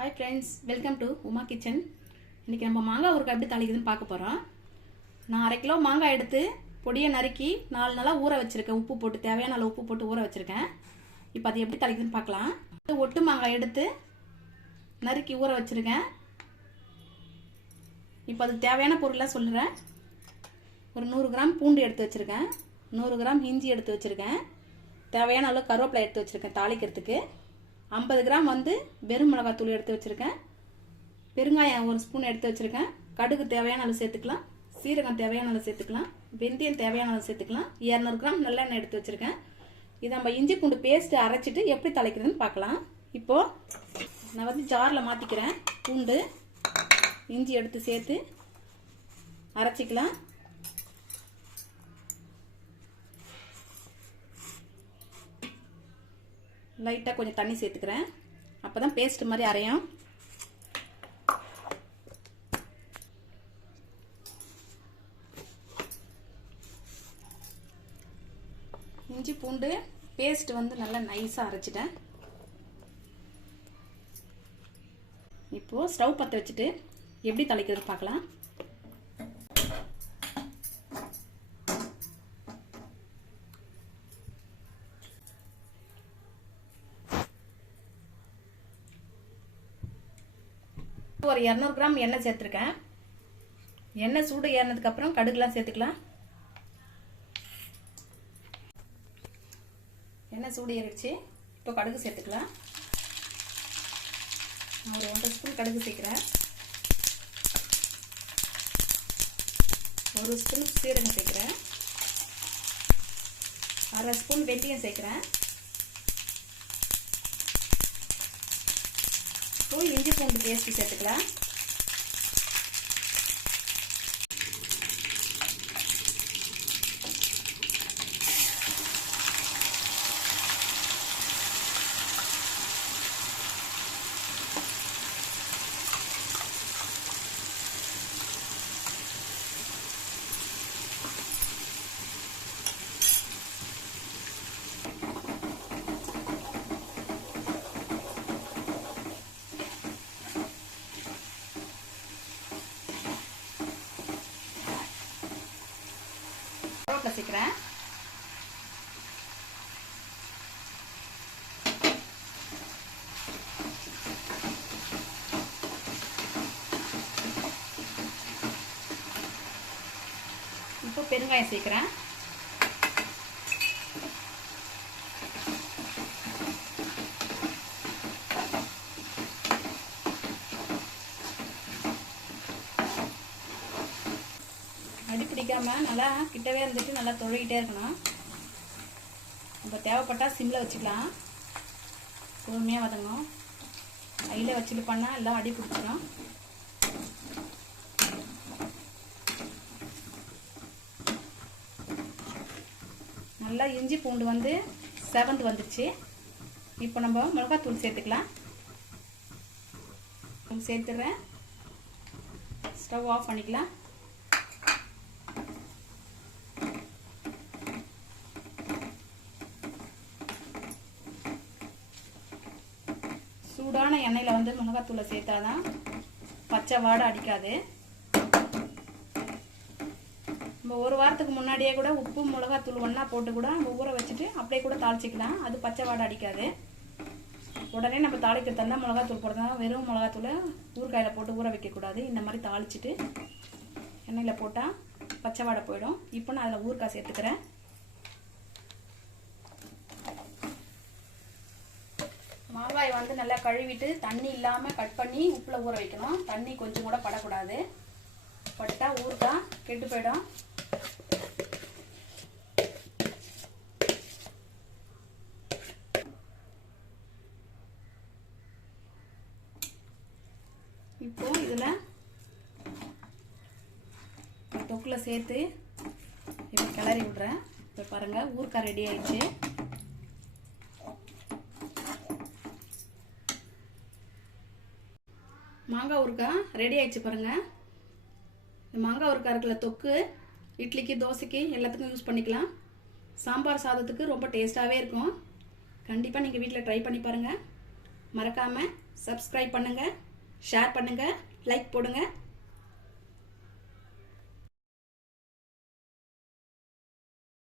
Hi friends welcome to Uma kitchen इनकी நம்ம மாங்காய் ஊறுகாய் எப்படி தாளிக்குதுன்னு பார்க்க போறோம் நான் 1/2 கிலோ மாங்காய் எடுத்து பொடியை நறுக்கி 4 நாளா ஊற வச்சிருக்கேன் உப்பு போட்டு தேவையான அளவு உப்பு போட்டு ஊற வச்சிருக்கேன் இப்போ அது எப்படி தாளிக்குதுன்னு பார்க்கலாம் ஒட்டு மாங்காய் எடுத்து நறுக்கி ஊற வச்சிருக்கேன் இப்போ அதுக்கு தேவையான பொருள்லாம் சொல்றேன் ஒரு 100 கிராம் பூண்டு எடுத்து வச்சிருக்கேன் 100 கிராம் இஞ்சி எடுத்து வச்சிருக்கேன் தேவையான அளவு கருவேப்பிலை எடுத்து வச்சிருக்கேன் தாளிக்கிறதுக்கு 50 கிராம் வந்து வெறும் மிளகாய் தூள் எடுத்து வச்சிருக்கேன் பெருங்காயம் 1 ஸ்பூன் எடுத்து வச்சிருக்கேன் கடுகு தேவையான அளவு சேர்த்துக்கலாம் சீரகம் தேவையான அளவு சேர்த்துக்கலாம் வெந்தயம் தேவையான அளவு சேர்த்துக்கலாம் 200 கிராம் நல்லெண்ணெய் எடுத்து வச்சிருக்கேன் இத நம்ம இஞ்சி பூண்டு பேஸ்ட் அரைச்சிட்டு எப்படி தாளிக்கிறதுன்னு பார்க்கலாம் இப்போ நான் வந்து ஜார்ல மாத்திக்கிறேன் பூண்டு இஞ்சி எடுத்து சேர்த்து அரைச்சிக்கலாம் லைட்டா கொஞ்சம் தண்ணி சேர்த்துக்கிறேன் அப்பதான் பேஸ்ட் மாதிரி அரையும் இஞ்சி பூண்டு பேஸ்ட் வந்து நல்லா நைஸா அரைச்சிட்டேன் இப்போ ஸ்டவ் பத்த வச்சிட்டு எப்படி தாளிக்கிறது பார்க்கலாம் ஒரு 200 கிராம் எண்ணெய் சேர்த்திருக்கேன் எண்ணெய் சூடு ஏறினதுக்கு அப்புறம் கடுகுலாம் சேர்த்துக்கலாம் எண்ணெய் சூடு ஏறிடுச்சு இப்போ கடுகு சேர்த்துக்கலாம் நான் ஒரு 1 ஸ்பூன் கடுகு சேர்க்கிறேன் 1 ஸ்பூன் சீரகம் சேர்க்கிறேன் 1/2 ஸ்பூன் வெந்தயம் சேர்க்கிறேன் இஞ்சி பூண்டு பேஸ்ட் சேர்த்துக்கலாம் சேர்க்கிறேன் இப்போ பெருங்காயம் சேர்க்கிறேன் அடி பிடிக்காம நல்லா கிட்டவே இருந்துட்டு நல்லா தொழிக்கிட்டே இருக்கணும் நம்ம தேவைப்பட்டா சிம்ல வச்சுக்கலாம் பொறுமையாக வதங்கணும் கையில் வச்சுட்டு பண்ணால் எல்லாம் அடி பிடிச்சிடும் நல்லா இஞ்சி பூண்டு வந்து செவந்து வந்துடுச்சு இப்போ நம்ம மிளகாத்தூள் சேர்த்துக்கலாம் சேர்த்துடுறேன் ஸ்டவ் ஆஃப் பண்ணிக்கலாம் சூடான எண்ணெயில வந்து மிளகாத்தூளை சேர்த்தாதான் பச்சை வாடை அடிக்காது நம்ம ஒரு வாரத்துக்கு முன்னாடியே கூட உப்பு மிளகாத்தூள் ஒண்ணா போட்டு கூட நம்ம ஊற வச்சுட்டு அப்படியே கூட தாளிச்சிக்கலாம் அது பச்சை வாடை அடிக்காது உடனே நம்ம தாளிக்கிறதா இருந்தால் மிளகாத்தூள் போடுறதா வெறும் மிளகாத்தூளை ஊறுகாயில போட்டு ஊற வைக்கக்கூடாது இந்த மாதிரி தாளிச்சிட்டு எண்ணெயில போட்டால் பச்சை வாடை போயிடும் இப்போ நான் அதில் ஊறுகாய் சேர்த்துக்கிறேன் மாங்காய் வந்து நல்லா கழுவிட்டு தண்ணி இல்லாம கட் பண்ணி உப்புல ஊற வைக்கணும் தண்ணி கொஞ்சம் கூட படக்கூடாது பட்டா ஊறுகாய் கெட்டு போயிடும் இப்போ இதுல தொக்குல சேர்த்து இப்போ கிளறி விடுறேன் இப்போ பாருங்க ஊறுகாய் ரெடி ஆயிடுச்சு மாங்காய் ஊறுகாய் ரெடி ஆயிடுச்சு பாருங்க இந்த மாங்காய் ஊறுகாய் இருக்குல்ல தொக்கு இட்லிக்கு தோசைக்கு எல்லாத்துக்கும் யூஸ் பண்ணிக்கலாம் சாம்பார் சாதத்துக்கு ரொம்ப டேஸ்டாவே இருக்கும் கண்டிப்பா நீங்க வீட்ல ட்ரை பண்ணி பாருங்க மறக்காம சப்ஸ்கிரைப் பண்ணுங்கள், ஷேர் பண்ணுங்கள், லைக் போடுங்க.